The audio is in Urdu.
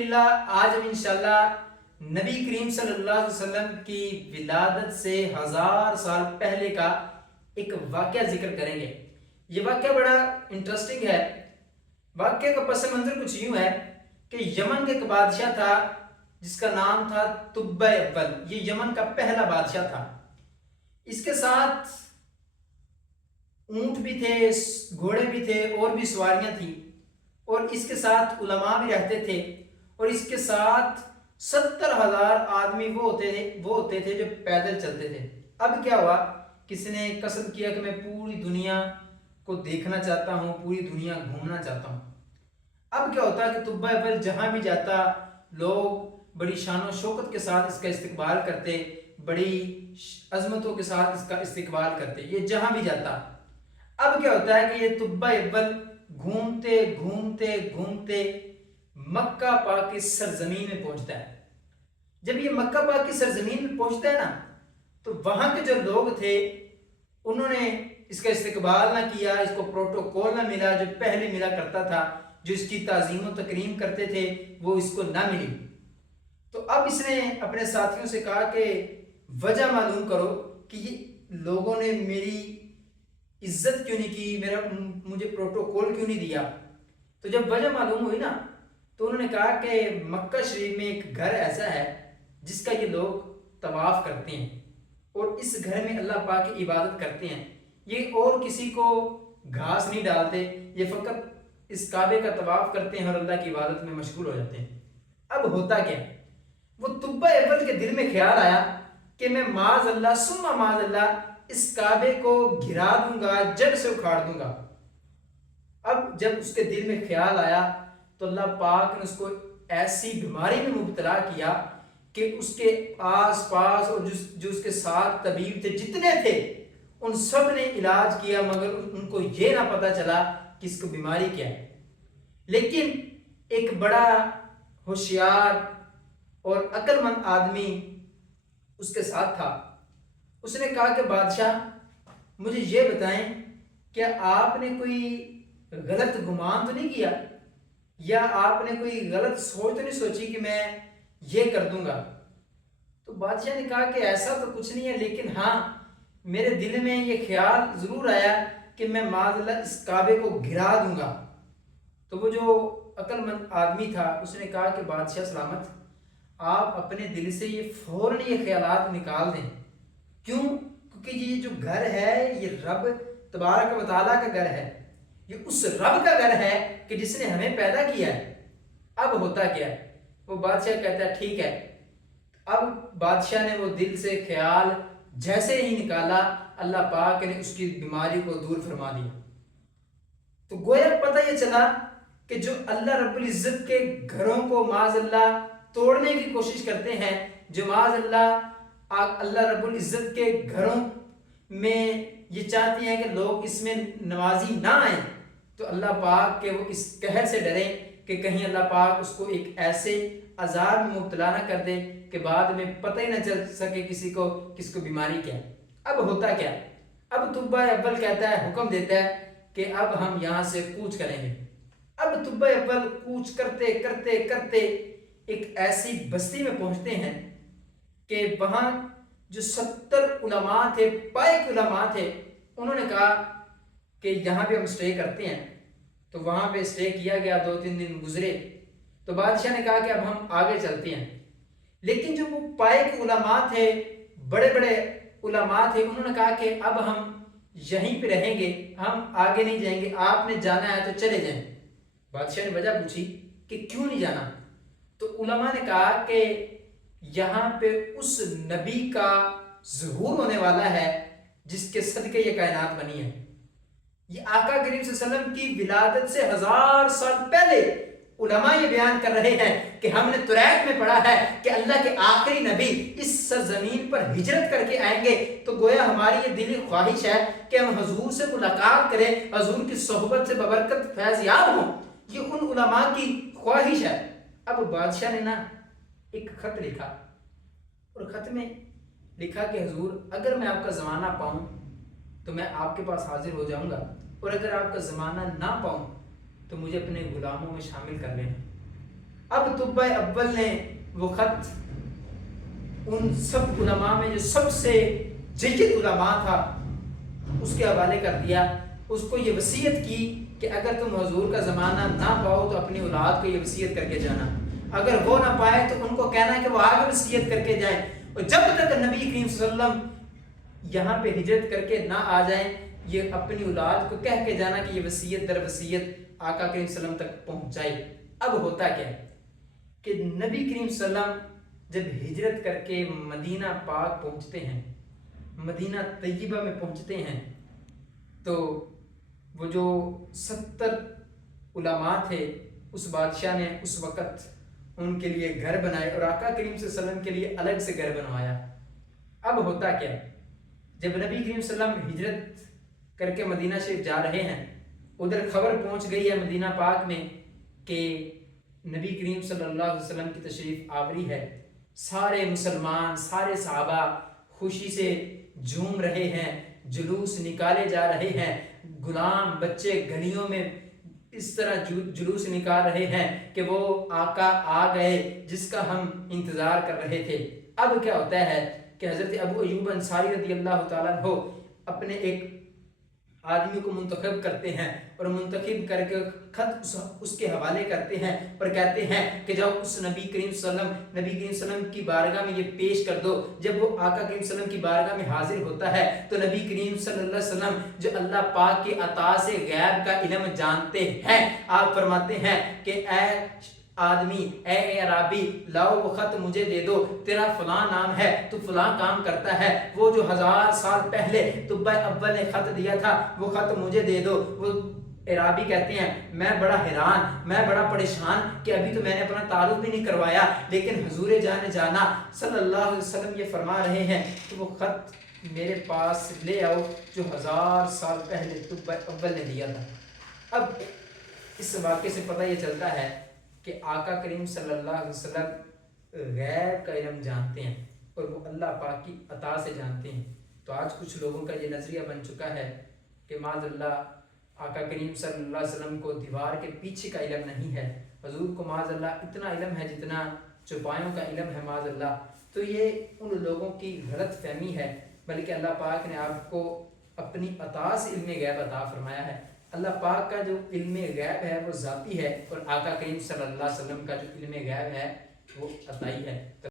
آج ہم انشاءاللہ نبی کریم صلی اللہ علیہ وسلم کی ولادت سے 1000 سال پہلے کا ایک واقعہ ذکر کریں گے۔ یہ واقعہ بڑا انٹرسٹنگ ہے۔ واقعہ کا پس منظر کچھ یوں ہے کہ یمن کا ایک بادشاہ تھا جس کا نام تھا تبع اول۔ یہ یمن کا پہلا بادشاہ تھا۔ اس کے ساتھ اونٹ بھی تھے، گھوڑے بھی تھے اور بھی سواریاں تھیں، اور اس کے ساتھ علماء بھی رہتے تھے، اور اس کے ساتھ 70,000 آدمی وہ ہوتے تھے جو پیدل چلتے تھے۔ اب کیا ہوا، کسی نے قصد کیا کہ میں پوری دنیا کو دیکھنا چاہتا ہوں، پوری دنیا گھومنا چاہتا ہوں۔ اب کیا ہوتا کہ تبع اول جہاں بھی جاتا لوگ بڑی شان و شوکت کے ساتھ اس کا استقبال کرتے، بڑی عظمتوں کے ساتھ اس کا استقبال کرتے، یہ جہاں بھی جاتا۔ اب کیا ہوتا ہے کہ یہ تبع اول گھومتے گھومتے گھومتے مکہ پاک کی سرزمین میں پہنچتا ہے۔ جب یہ مکہ پاک کی سرزمین میں پہنچتا ہے نا، تو وہاں کے جو لوگ تھے انہوں نے اس کا استقبال نہ کیا، اس کو پروٹوکول نہ ملا جو پہلے ملا کرتا تھا، جو اس کی تعظیم و تکریم کرتے تھے وہ اس کو نہ ملی۔ تو اب اس نے اپنے ساتھیوں سے کہا کہ وجہ معلوم کرو کہ یہ لوگوں نے میری عزت کیوں نہیں کی، مجھے پروٹوکول کیوں نہیں دیا۔ تو جب وجہ معلوم ہوئی نا، تو انہوں نے کہا کہ مکہ شریف میں ایک گھر ایسا ہے جس کا یہ لوگ طواف کرتے ہیں، اور اس گھر میں اللہ پاک کی عبادت کرتے ہیں۔ یہ اور کسی کو گھاس نہیں ڈالتے، یہ فقط اس کعبے کا طواف کرتے ہیں اور اللہ کی عبادت میں مشغول ہو جاتے ہیں۔ اب ہوتا کیا، وہ تبع اول کے دل میں خیال آیا کہ میں معاذ اللہ ثم معاذ اللہ اس کعبے کو گرا دوں گا، جڑ سے اکھاڑ دوں گا۔ اب جب اس کے دل میں خیال آیا تو اللہ پاک نے اس کو ایسی بیماری میں مبتلا کیا کہ اس کے آس پاس اور جو اس کے ساتھ طبیب تھے جتنے تھے ان سب نے علاج کیا، مگر ان کو یہ نہ پتا چلا کہ اس کو بیماری کیا ہے۔ لیکن ایک بڑا ہوشیار اور عقل مند آدمی اس کے ساتھ تھا۔ اس نے کہا کہ بادشاہ مجھے یہ بتائیں کہ آپ نے کوئی غلط گمان تو نہیں کیا، یا آپ نے کوئی غلط سوچ تو نہیں سوچی کہ میں یہ کر دوں گا۔ تو بادشاہ نے کہا کہ ایسا تو کچھ نہیں ہے، لیکن ہاں میرے دل میں یہ خیال ضرور آیا کہ میں معاذ اللہ اس کعبے کو گرا دوں گا۔ تو وہ جو عقل مند آدمی تھا اس نے کہا کہ بادشاہ سلامت، آپ اپنے دل سے یہ فوراً یہ خیالات نکال دیں۔ کیوں؟ کیونکہ یہ جو گھر ہے یہ رب تبارک و تعالیٰ کا گھر ہے، یہ اس رب کا گھر ہے کہ جس نے ہمیں پیدا کیا ہے۔ اب ہوتا کیا ہے، وہ بادشاہ کہتا ہے ٹھیک ہے۔ اب بادشاہ نے وہ دل سے خیال جیسے ہی نکالا، اللہ پاک نے اس کی بیماری کو دور فرما دیا۔ تو گویا پتہ یہ چلا کہ جو اللہ رب العزت کے گھروں کو معاذ اللہ توڑنے کی کوشش کرتے ہیں، جو معاذ اللہ رب العزت کے گھروں میں یہ چاہتی ہیں کہ لوگ اس میں نوازی نہ آئیں، تو اللہ پاک کے وہ اس قہر سے ڈریں کہ کہیں اللہ پاک اس کو ایک ایسے عذاب میں مبتلا نہ کر دے کہ بعد میں پتہ ہی نہ چل سکے کسی کو کس کو بیماری کیا ہے۔ اب ہوتا کیا، اب تبع اول کہتا ہے، حکم دیتا ہے کہ اب ہم یہاں سے کوچ کریں گے۔ اب تبع اول کوچ کرتے کرتے کرتے ایک ایسی بستی میں پہنچتے ہیں کہ وہاں جو 70 علماء تھے، پائے علماء تھے، انہوں نے کہا کہ یہاں پہ ہم سٹے کرتے ہیں۔ تو وہاں پہ سٹے کیا گیا، 2-3 دن گزرے۔ تو بادشاہ نے کہا کہ اب ہم آگے چلتے ہیں۔ لیکن جو وہ پائے علماء تھے، بڑے بڑے علماء تھے، انہوں نے کہا کہ اب ہم یہیں پہ رہیں گے، ہم آگے نہیں جائیں گے، آپ نے جانا ہے تو چلے جائیں۔ بادشاہ نے وجہ پوچھی کہ کیوں نہیں جانا؟ تو علماء نے کہا کہ یہاں پہ اس نبی کا ظہور ہونے والا ہے جس کے صدقے یہ کائنات بنی ہے۔ یہ آقا کریم صلی اللہ علیہ وسلم کی ولادت سے 1000 سال پہلے علماء یہ بیان کر رہے ہیں کہ ہم نے تریت میں پڑھا ہے کہ اللہ کے آخری نبی اس سرزمین پر ہجرت کر کے آئیں گے۔ تو گویا ہماری یہ دلی خواہش ہے کہ ہم حضور سے ملاقات کریں، حضور کی صحبت سے ببرکت فیض یاب ہوں۔ یہ ان علماء کی خواہش ہے۔ اب بادشاہ نے نا ایک خط لکھا، اور خط میں لکھا کہ حضور اگر میں آپ کا زمانہ پاؤں تو میں آپ کے پاس حاضر ہو جاؤں گا، اور اگر آپ کا زمانہ نہ پاؤں تو مجھے اپنے غلاموں میں شامل کر لینا۔ اب طب اول نے وہ خط ان سب علماء میں جو سب سے جید علماء تھا اس کے حوالے کر دیا، اس کو یہ وصیت کی کہ اگر تم حضور کا زمانہ نہ پاؤ تو اپنی اولاد کو یہ وصیت کر کے جانا، اگر وہ نہ پائے تو ان کو کہنا کہ وہ آگے وصیت کر کے جائیں، اور جب تک نبی کریم صلی اللہ علیہ وسلم یہاں پہ ہجرت کر کے نہ آ جائیں یہ اپنی اولاد کو کہہ کے جانا کہ یہ وصیت در وصیت آقا کریم صلی اللہ علیہ وسلم تک پہنچائی۔ اب ہوتا کیا کہ نبی کریم صلی اللہ علیہ وسلم جب ہجرت کر کے مدینہ پاک پہنچتے ہیں، مدینہ طیبہ میں پہنچتے ہیں، تو وہ جو 70 علماء تھے اس بادشاہ نے اس وقت ان کے لیے گھر بنائے اور آقا کریم صلی اللہ علیہ وسلم کے لیے الگ سے گھر بنوایا۔ اب ہوتا کیا، جب نبی کریم صلی اللہ علیہ وسلم ہجرت کر کے مدینہ شریف جا رہے ہیں، ادھر خبر پہنچ گئی ہے مدینہ پاک میں کہ نبی کریم صلی اللہ علیہ وسلم کی تشریف آوری ہے، سارے مسلمان سارے صحابہ خوشی سے جھوم رہے ہیں، جلوس نکالے جا رہے ہیں، غلام بچے گلیوں میں اس طرح جلوس نکال رہے ہیں کہ وہ آقا آ گئے جس کا ہم انتظار کر رہے تھے۔ اب کیا ہوتا ہے کہ حضرت ابو ایوب انصاری رضی اللہ تعالیٰ عنہ اپنے ایک آدمی کو منتخب کرتے ہیں اور منتخب کر کے خط اس کے حوالے کرتے ہیں اور کہتے ہیں کہ جب اس نبی کریم صلی اللہ علیہ وسلم کی بارگاہ میں یہ پیش کر دو۔ جب وہ آقا کریم صلی اللہ علیہ وسلم کی بارگاہ میں حاضر ہوتا ہے تو نبی کریم صلی اللہ علیہ وسلم جو اللہ پاک کی عطا سے غیب کا علم جانتے ہیں، آپ فرماتے ہیں کہ اے آدمی، اے عرابی، لاؤ وہ خط مجھے دے دو، تیرا فلاں نام ہے، تو فلاں کام کرتا ہے، وہ جو 1000 سال پہلے طب اول نے خط دیا تھا وہ خط مجھے دے دو۔ وہ عرابی کہتے ہیں میں بڑا حیران، میں بڑا پریشان کہ ابھی تو میں نے اپنا تعارف بھی نہیں کروایا، لیکن حضور جانا صلی اللہ علیہ وسلم یہ فرما رہے ہیں کہ وہ خط میرے پاس لے آؤ جو 1000 سال پہلے طب اول نے دیا تھا۔ اب اس واقعے سے پتہ یہ چلتا ہے کہ آقا کریم صلی اللہ علیہ وسلم غیب کا علم جانتے ہیں اور وہ اللہ پاک کی عطا سے جانتے ہیں۔ تو آج کچھ لوگوں کا یہ نظریہ بن چکا ہے کہ معاذ اللہ آقا کریم صلی اللہ علیہ وسلم کو دیوار کے پیچھے کا علم نہیں ہے، حضور کو معاذ اللہ اتنا علم ہے جتنا چوپایوں کا علم ہے معاذ اللہ۔ تو یہ ان لوگوں کی غلط فہمی ہے، بلکہ اللہ پاک نے آپ کو اپنی عطا سے علم غیب عطا فرمایا ہے۔ اللہ پاک کا جو علم غیب ہے وہ ذاتی ہے اور آقا کریم صلی اللہ علیہ وسلم کا جو علم غیب ہے وہ عطائی ہے۔